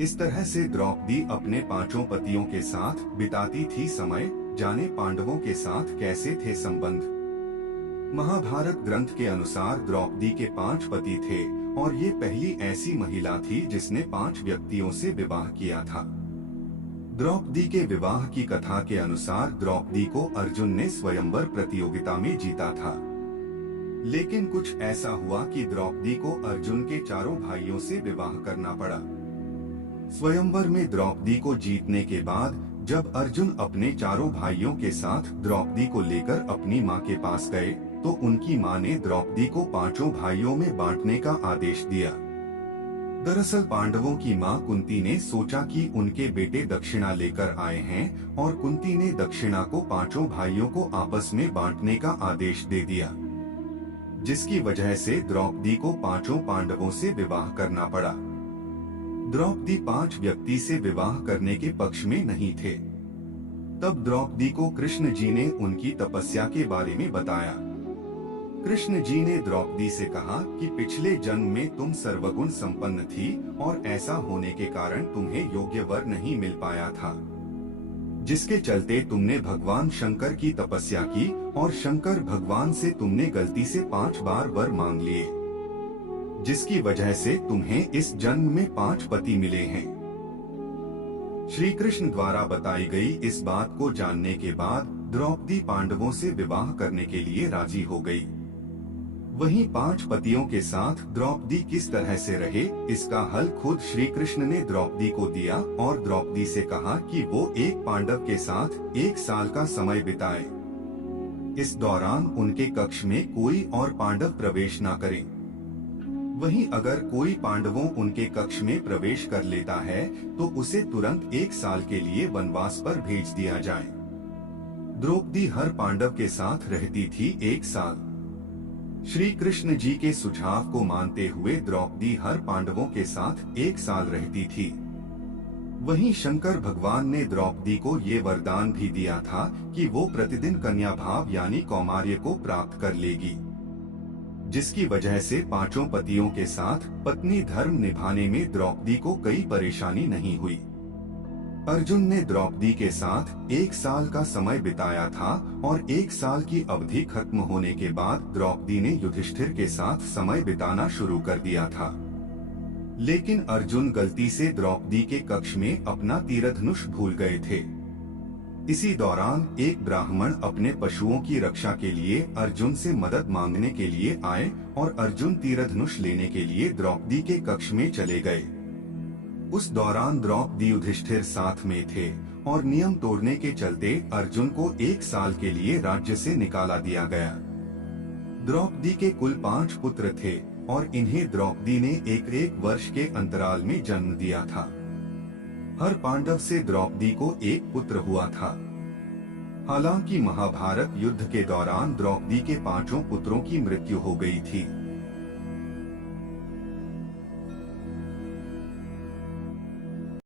इस तरह से द्रौपदी अपने पांचों पतियों के साथ बिताती थी समय, जाने पांडवों के साथ कैसे थे संबंध। महाभारत ग्रंथ के अनुसार द्रौपदी के 5 पति थे और ये पहली ऐसी महिला थी जिसने 5 व्यक्तियों से विवाह किया था। द्रौपदी के विवाह की कथा के अनुसार द्रौपदी को अर्जुन ने स्वयंवर प्रतियोगिता में जीता था। लेकिन कुछ ऐसा हुआ कि द्रौपदी को अर्जुन के चारों भाइयों से विवाह करना पड़ा। स्वयंवर में द्रौपदी को जीतने के बाद जब अर्जुन अपने चारों भाइयों के साथ द्रौपदी को लेकर अपनी मां के पास गए तो उनकी मां ने द्रौपदी को 5 भाइयों में बांटने का आदेश दिया। दरअसल पांडवों की मां कुंती ने सोचा कि उनके बेटे दक्षिणा लेकर आए हैं और कुंती ने दक्षिणा को 5 भाइयों को आपस में बांटने का आदेश दे दिया, जिसकी वजह से द्रौपदी को 5 पांडवों से विवाह करना पड़ा। द्रौपदी 5 व्यक्ति से विवाह करने के पक्ष में नहीं थे। तब द्रौपदी को कृष्ण जी ने उनकी तपस्या के बारे में बताया। कृष्ण जी ने द्रौपदी से कहा कि पिछले जन्म में तुम सर्वगुण संपन्न थी और ऐसा होने के कारण तुम्हें योग्य वर नहीं मिल पाया था, जिसके चलते तुमने भगवान शंकर की तपस्या की और शंकर भगवान से तुमने गलती से 5 बार वर मांग लिए, जिसकी वजह से तुम्हें इस जन्म में 5 पति मिले हैं। श्री कृष्ण द्वारा बताई गई इस बात को जानने के बाद द्रौपदी पांडवों से विवाह करने के लिए राजी हो गई। वहीं 5 पतियों के साथ द्रौपदी किस तरह से रहे, इसका हल खुद श्री कृष्ण ने द्रौपदी को दिया और द्रौपदी से कहा कि वो एक पांडव के साथ 1 साल का समय बिताए। इस दौरान उनके कक्ष में कोई और पांडव प्रवेश न करे। वहीं अगर कोई पांडवों उनके कक्ष में प्रवेश कर लेता है तो उसे तुरंत 1 साल के लिए वनवास पर भेज दिया जाए। द्रौपदी हर पांडव के साथ रहती थी 1 साल। श्री कृष्ण जी के सुझाव को मानते हुए द्रौपदी हर पांडवों के साथ 1 साल रहती थी। वहीं शंकर भगवान ने द्रौपदी को ये वरदान भी दिया था कि वो प्रतिदिन कन्या भाव यानी कौमार्य को प्राप्त कर लेगी, जिसकी वजह से 5 पतियों के साथ पत्नी धर्म निभाने में द्रौपदी को कोई परेशानी नहीं हुई। अर्जुन ने द्रौपदी के साथ 1 साल का समय बिताया था और 1 साल की अवधि खत्म होने के बाद द्रौपदी ने युधिष्ठिर के साथ समय बिताना शुरू कर दिया था। लेकिन अर्जुन गलती से द्रौपदी के कक्ष में अपना तीरधनुष भूल गए थे। इसी दौरान एक ब्राह्मण अपने पशुओं की रक्षा के लिए अर्जुन से मदद मांगने के लिए आए और अर्जुन तीरधनुष लेने के लिए द्रौपदी के कक्ष में चले गए। उस दौरान द्रौपदी युधिष्ठिर साथ में थे और नियम तोड़ने के चलते अर्जुन को 1 साल के लिए राज्य से निकाला दिया गया। द्रौपदी के कुल 5 पुत्र थे और इन्हें द्रौपदी ने एक वर्ष के अंतराल में जन्म दिया था। हर पांडव से द्रौपदी को 1 पुत्र हुआ था। हालांकि महाभारत युद्ध के दौरान द्रौपदी के 5 पुत्रों की मृत्यु हो गई थी।